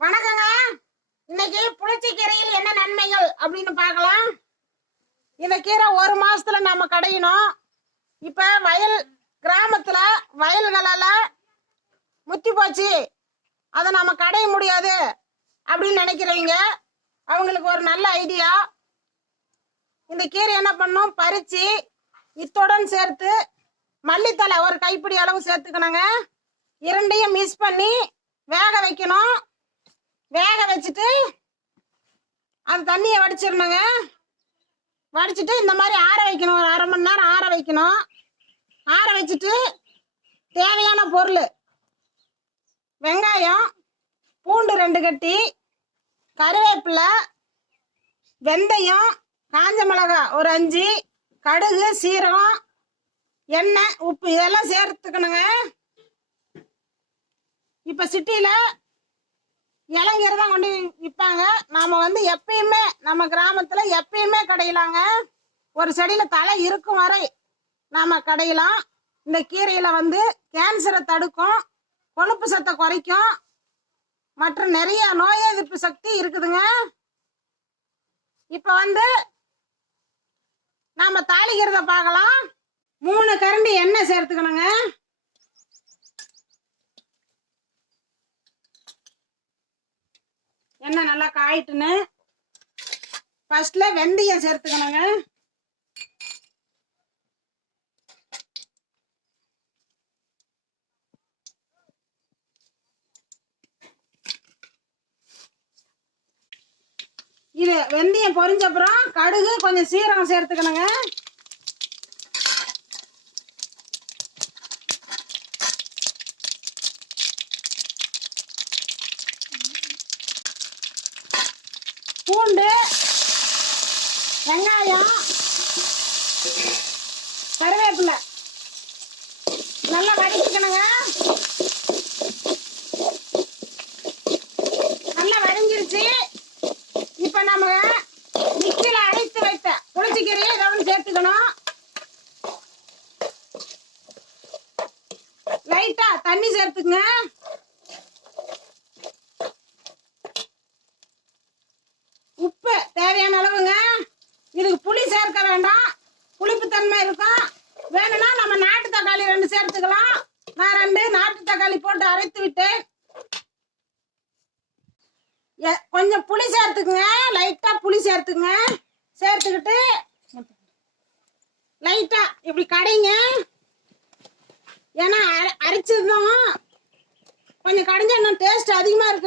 வணக்கங்க. இன்னைக்கு புளிச்சக்கீரையில் என்ன நன்மைகள் அப்படின்னு பார்க்கலாம். இந்த கீரை ஒரு மாசத்துல நம்ம கடையணும். இப்ப கிராமத்துல வயல்கள முத்தி போச்சு, அதை நம்ம கடைய முடியாது அப்படின்னு நினைக்கிறீங்க. அவங்களுக்கு ஒரு நல்ல ஐடியா. இந்த கீரை என்ன பண்ணும், பறிச்சு இத்துடன் சேர்த்து மல்லித்தலை ஒரு கைப்பிடி அளவு சேர்த்துக்கணுங்க. இரண்டையும் மிக்ஸ் பண்ணி வேக வைக்கணும். வேக வச்சுட்டு அந்த தண்ணியை வடிச்சிடணுங்க. வடிச்சிட்டு இந்த மாதிரி ஆற வைக்கணும். ஒரு 1/2 மணி நேரம் ஆற வைக்கணும். ஆற வச்சுட்டு தேவையான பொருள்: வெங்காயம், பூண்டு 2 கட்டி, கருவேப்பிலை, வெந்தயம், காஞ்ச மிளகாய் ஒரு 5, கடுகு, சீரகம், எண்ணெய், உப்பு இதெல்லாம் சேர்த்துக்கணுங்க. இப்போ சிட்டியில் இளங்கீரை தான் கொண்டு விற்பாங்க. நாம எப்பயுமே நம்ம கிராமத்துல எப்பயுமே கடையலாங்க. ஒரு செடியில தலை இருக்கும் வரை நாம கடையலாம். இந்த கீரையில கேன்சரை தடுக்கும், கொழுப்பு சத்தை குறைக்கும், மற்றும் நிறைய நோய் எதிர்ப்பு சக்தி இருக்குதுங்க. இப்ப நாம தாளிக்கிறத பார்க்கலாம். 3 கரண்டி எண்ணெய் சேர்த்துக்கணுங்க. எண்ணெய் நல்லா காயிட்டுன்னு ஃபர்ஸ்ட்ல வெந்தயம் சேர்த்துக்கணுங்க. இது வெந்தயம் பொரிஞ்ச அப்புறம் கடுகு, கொஞ்சம் சீரகம் சேர்த்துக்கணுங்க. பூண்டு, வெங்காயம், கருவேப்பிலை நல்லா வதக்கிக்கணுங்க. நல்லா வதங்கிருச்சு. இப்ப நம்ம மிக்சியில அரைத்து வைத்த புளிச்சக்கீரையை இதோட சேர்த்துக்கணும். லைட்டா தண்ணி சேர்த்துக்குங்க. உப்பு தேவையான அளவுங்க. இதுக்கு புளி சேர்க்க வேண்டாம், புளிப்பு தன்மை இருக்கும். வேணும்னா நம்ம நாட்டு தக்காளி 2 சேர்த்துக்கலாம். நான் 2 நாட்டு தக்காளி போட்டு அரைத்து விட்டேன். கொஞ்சம் புளி சேர்த்துக்குங்க. லைட்டா புளி சேர்த்துக்குங்க. சேர்த்துக்கிட்டு லைட்டா இப்படி கடைங்க. ஏன்னா அரைச்சதும் கொஞ்சம் கடைஞ்சா இன்னும் டேஸ்ட் அதிகமா இருக்குங்க.